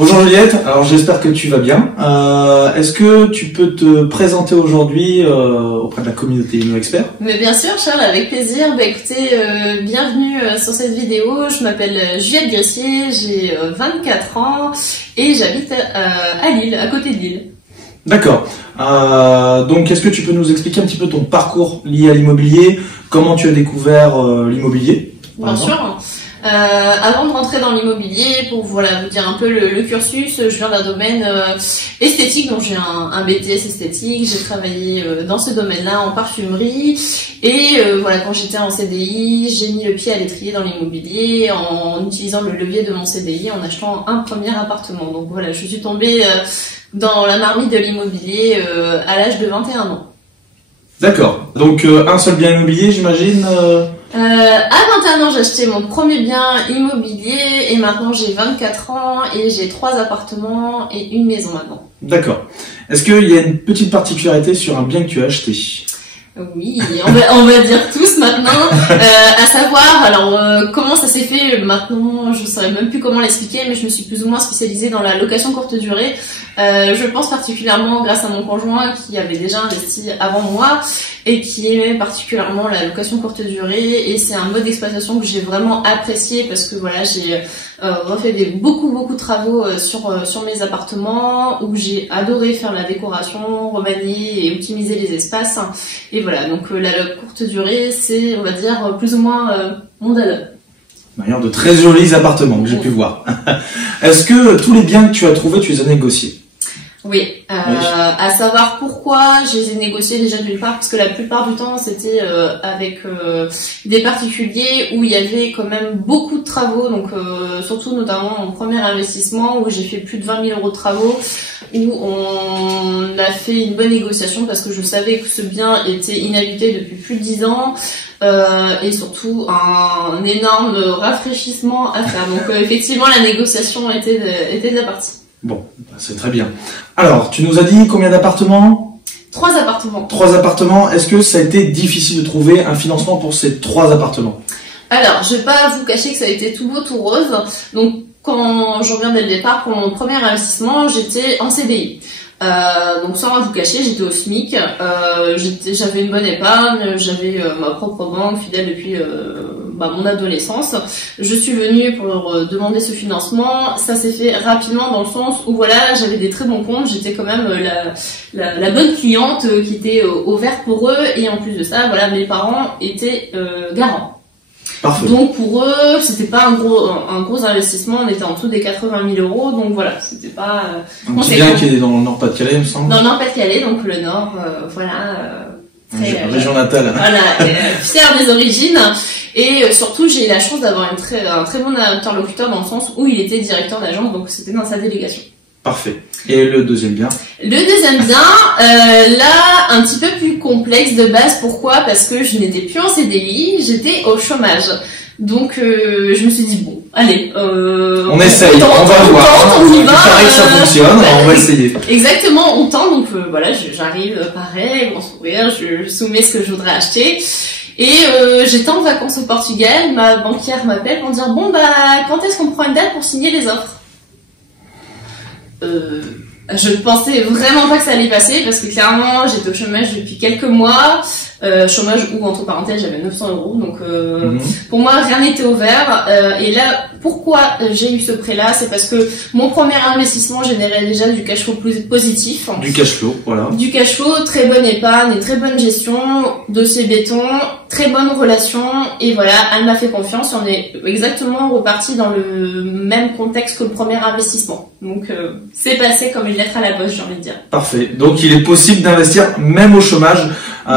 Bonjour Juliette, alors j'espère que tu vas bien. Est-ce que tu peux te présenter aujourd'hui auprès de la communauté InnoExpert? Mais bien sûr Charles, avec plaisir. Écoutez, bienvenue sur cette vidéo. Je m'appelle Juliette Gressier, j'ai 24 ans et j'habite à Lille, à côté de Lille. D'accord. Donc est-ce que tu peux nous expliquer un petit peu ton parcours lié à l'immobilier? Comment tu as découvert l'immobilier? Bien sûr. Avant de rentrer dans l'immobilier, pour vous dire un peu le cursus, je viens d'un domaine esthétique, donc j'ai un BTS esthétique, j'ai travaillé dans ce domaine-là en parfumerie, et quand j'étais en CDI, j'ai mis le pied à l'étrier dans l'immobilier en utilisant le levier de mon CDI en achetant un premier appartement. Donc voilà, je suis tombée dans la marmite de l'immobilier à l'âge de 21 ans. D'accord, donc un seul bien immobilier j'imagine À 21 ans, j'ai acheté mon premier bien immobilier et maintenant j'ai 24 ans et j'ai 3 appartements et une maison maintenant. D'accord. Est-ce qu'il y a une petite particularité sur un bien que tu as acheté? Oui, on va dire tous maintenant. À savoir, alors comment ça s'est fait maintenant, je saurais même plus comment l'expliquer, mais je me suis plus ou moins spécialisée dans la location courte durée. Je pense particulièrement grâce à mon conjoint qui avait déjà investi avant moi et qui aimait particulièrement la location courte durée, et c'est un mode d'exploitation que j'ai vraiment apprécié parce que voilà, j'ai refait beaucoup de travaux sur mes appartements, où j'ai adoré faire la décoration, remanier et optimiser les espaces. Et voilà, donc la courte durée, c'est, on va dire, plus ou moins mon dada. D'ailleurs, de très jolis appartements que j'ai pu voir. Est-ce que tous les biens que tu as trouvés, tu les as négociés? Oui, à savoir pourquoi je les ai négociés déjà d'une part, parce que la plupart du temps c'était avec des particuliers où il y avait quand même beaucoup de travaux, donc surtout notamment mon premier investissement où j'ai fait plus de 20 000 € de travaux, où on a fait une bonne négociation parce que je savais que ce bien était inhabité depuis plus de 10 ans. Et surtout un énorme rafraîchissement à faire. Donc effectivement la négociation était de la partie. Bon, c'est très bien. Alors, tu nous as dit combien d'appartements? 3 appartements. 3 appartements. Est-ce que ça a été difficile de trouver un financement pour ces 3 appartements? Alors, je vais pas vous cacher que ça a été tout beau, tout rose. Donc, quand je reviens dès le départ, pour mon premier investissement, j'étais en CDI. Donc sans rien vous cacher, j'étais au SMIC, j'avais une bonne épargne, j'avais ma propre banque fidèle depuis mon adolescence. Je suis venue pour demander ce financement, ça s'est fait rapidement dans le sens où voilà, j'avais des très bons comptes, j'étais quand même la bonne cliente qui était au vert pour eux, et en plus de ça, voilà, mes parents étaient garants. Parfait. Donc pour eux, c'était pas un gros investissement, on était en dessous des 80 000 €, donc voilà, c'était pas un petit bien qui est dans le Nord-Pas-de-Calais, il me semble. Dans le Nord-Pas-de-Calais, donc le Nord, région natale. Voilà, fière des origines, et surtout j'ai eu la chance d'avoir un très bon interlocuteur dans le sens où il était directeur d'agence, donc c'était dans sa délégation. Parfait. Et le deuxième bien? Le deuxième bien, là, un petit peu plus complexe de base. Pourquoi? Parce que je n'étais plus en CDI, j'étais au chômage. Donc, je me suis dit, bon, allez, on essaye, on va voir. On y va. Il paraît que ça fonctionne, on va essayer. Exactement, on tente. Donc, voilà, j'arrive pareil, grand sourire, je soumets ce que je voudrais acheter. Et j'étais en vacances au Portugal, ma banquière m'appelle pour me dire, bon, quand est-ce qu'on prend une date pour signer les offres? Je pensais vraiment pas que ça allait passer parce que clairement j'étais au chômage depuis quelques mois, chômage où entre parenthèses j'avais 900 €, donc pour moi rien n'était ouvert, et là pourquoi j'ai eu ce prêt là, c'est parce que mon premier investissement générait déjà du cash flow positif. Du cash flow, voilà. Du cash flow, très bonne épargne et très bonne gestion, dossier béton, très bonne relation, et voilà, elle m'a fait confiance, on est exactement reparti dans le même contexte que le premier investissement. Donc c'est passé comme une lettre à la poste, j'ai envie de dire. Parfait. Donc il est possible d'investir même au chômage.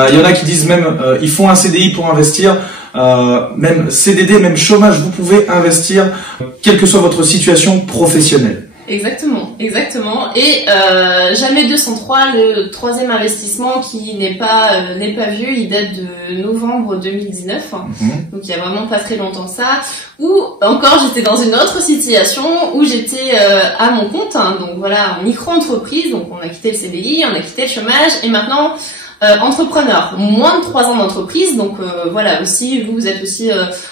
Il y en a qui disent même ils font un CDI pour investir. Même CDD, même chômage, vous pouvez investir, quelle que soit votre situation professionnelle. Exactement. Et Jamais 203, le troisième investissement qui n'est pas vieux, il date de novembre 2019, donc il y a vraiment pas très longtemps ça. Où encore j'étais dans une autre situation où j'étais à mon compte, donc voilà, en micro-entreprise, donc on a quitté le CDI, on a quitté le chômage, et maintenant Entrepreneur, moins de 3 ans d'entreprise, donc voilà, aussi vous êtes aussi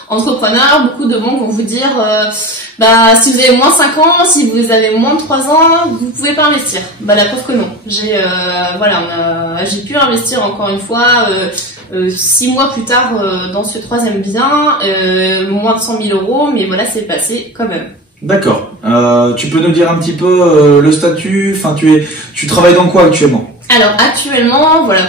entrepreneur. Beaucoup de banques vont vous dire si vous avez moins de 5 ans, si vous avez moins de 3 ans, vous pouvez pas investir. La preuve que non. J'ai pu investir encore une fois 6 mois plus tard dans ce 3e bien, moins de 100 000 €, mais voilà, c'est passé quand même. D'accord. Tu peux nous dire un petit peu le statut, enfin tu travailles dans quoi actuellement? Alors actuellement, voilà,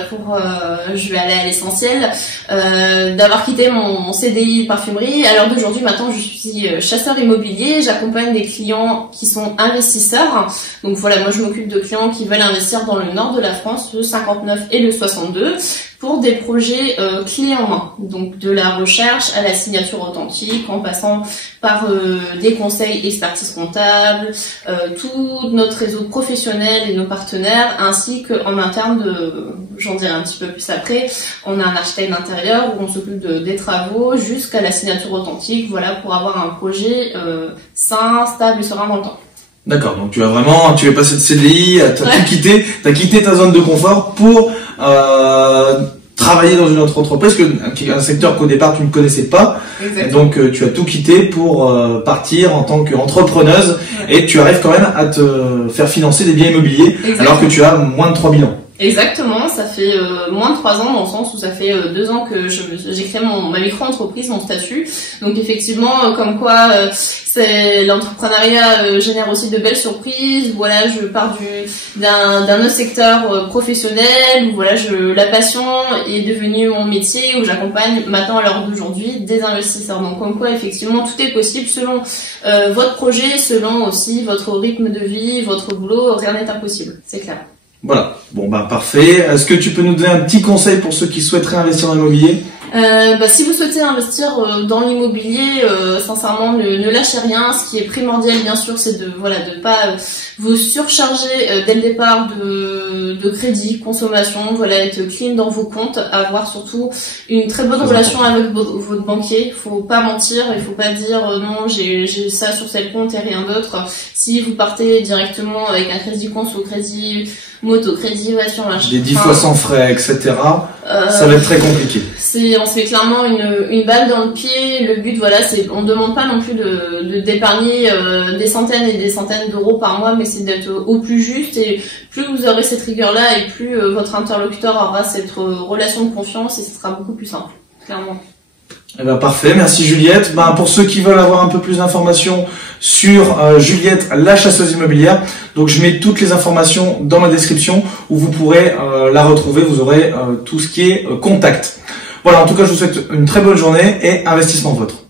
je vais aller à l'essentiel, d'avoir quitté mon CDI parfumerie. À l'heure d'aujourd'hui, maintenant, je suis chasseur immobilier. J'accompagne des clients qui sont investisseurs. Donc voilà, moi je m'occupe de clients qui veulent investir dans le nord de la France, le 59 et le 62, pour des projets clés en main. Donc de la recherche à la signature authentique, en passant par des conseils expertise comptable, tout notre réseau professionnel et nos partenaires, ainsi qu'en interne j'en dirai un petit peu plus après, on a un architecte d'intérieur où on s'occupe des travaux jusqu'à la signature authentique, voilà, pour avoir un projet sain, stable et serein dans le temps. D'accord, donc tu es passé de CDI, t'as quitté ta zone de confort pour travailler dans une autre entreprise, un secteur qu'au départ tu ne connaissais pas. Exactement. Donc tu as tout quitté pour partir en tant qu'entrepreneuse, et tu arrives quand même à te faire financer des biens immobiliers. Exactement. Alors que tu as moins de 3 000 ans. Exactement, ça fait moins de 3 ans, dans le sens où ça fait 2 ans que j'ai créé ma micro-entreprise, mon statut. Donc effectivement, comme quoi l'entrepreneuriat génère aussi de belles surprises. Voilà, je pars d'un autre secteur professionnel où voilà, la passion est devenue mon métier, où j'accompagne maintenant à l'heure d'aujourd'hui des investisseurs. Donc comme quoi effectivement tout est possible selon votre projet, selon aussi votre rythme de vie, votre boulot, rien n'est impossible, c'est clair. Voilà, bon parfait. Est-ce que tu peux nous donner un petit conseil pour ceux qui souhaiteraient investir dans l'immobilier? Si vous souhaitez investir dans l'immobilier, sincèrement, ne lâchez rien. Ce qui est primordial, bien sûr, c'est de pas vous surcharger dès le départ de crédit, consommation. Voilà, être clean dans vos comptes, avoir surtout une très bonne relation avec votre banquier. Faut pas mentir, il faut pas dire non, j'ai ça sur tel compte et rien d'autre. Si vous partez directement avec un crédit conso, crédit moto, crédit voiture, des 10 fois sans frais, etc. Ça va être très compliqué. On se fait clairement une balle dans le pied. Le but, voilà, on demande pas non plus d'épargner des centaines et des centaines d'euros par mois, mais c'est d'être au plus juste, et plus vous aurez cette rigueur-là, et plus votre interlocuteur aura cette relation de confiance, et ce sera beaucoup plus simple, clairement. Parfait, merci Juliette. Pour ceux qui veulent avoir un peu plus d'informations sur Juliette, la chasseuse immobilière, donc je mets toutes les informations dans la description où vous pourrez la retrouver, vous aurez tout ce qui est contact. Voilà, en tout cas je vous souhaite une très bonne journée et investissement vôtre.